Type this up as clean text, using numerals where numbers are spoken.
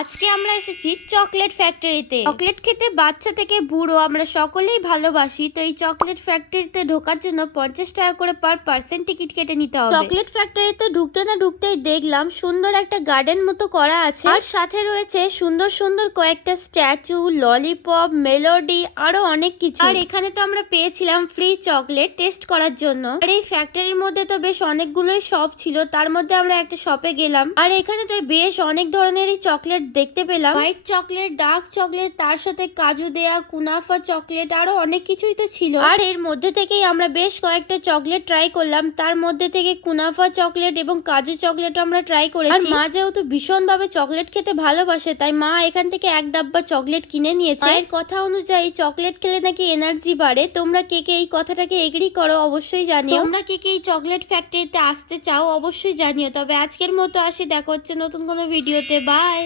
আজকে আমরা এসেছি চকলেট ফ্যাক্টরিতে। চকলেট খেতে বাচ্চা থেকে বুড়ো আমরা সকলেই ভালোবাসি। তো এই চকলেট ফ্যাক্টরিতে ঢোকার জন্য 50 টাকা করে পার পার্সেন্ট টিকিট কেটে নিতে হবে। চকলেট ফ্যাক্টরিতে ঢুকতে না ঢুকতেই দেখলাম সুন্দর একটা গার্ডেন মতো করা আছে, আর সাথে রয়েছে সুন্দর সুন্দর কয়েকটা স্ট্যাচু, ললিপপ, মেলোডি, আরো অনেক কিছু। আর এখানে তো আমরা পেয়েছিলাম ফ্রি চকলেট টেস্ট করার জন্য। আর এই ফ্যাক্টরির মধ্যে তো বেশ অনেকগুলোই শপ ছিল, তার মধ্যে আমরা একটা শপে গেলাম। আর এখানে তো বেশ অনেক ধরনেরই চকলেট দেখতে পেলাম। হোয়াইট চকলেট, ডার্ক চকলেট, তার সাথে কাজু দেয়া, কুনাফা চকলেট, আরো অনেক কিছুই তো ছিল। আর এর মধ্যে থেকেই আমরা বেশ কয়েকটা চকলেট ট্রাই করলাম। তার মধ্যে থেকে কুনাফা চকলেট এবং কাজু চকলেট আমরা ট্রাই করেছি। আর মা যেহেতু ভীষণ ভাবে চকলেট খেতে ভালোবাসে, তাই মা এখান থেকে এক ডাব্বা চকলেট কিনে নিয়েছে। এর কথা অনুযায়ী চকলেট খেলে নাকি এনার্জি বাড়ে। তোমরা কে কে এই কথাটাকে এগ্রি করো অবশ্যই জানিও। তোমরা কে কে এই চকলেট ফ্যাক্টরিতে আসতে চাও অবশ্যই জানিও। তবে আজকের মতো আসি, দেখা হচ্ছে নতুন কোনো ভিডিওতে। বাই।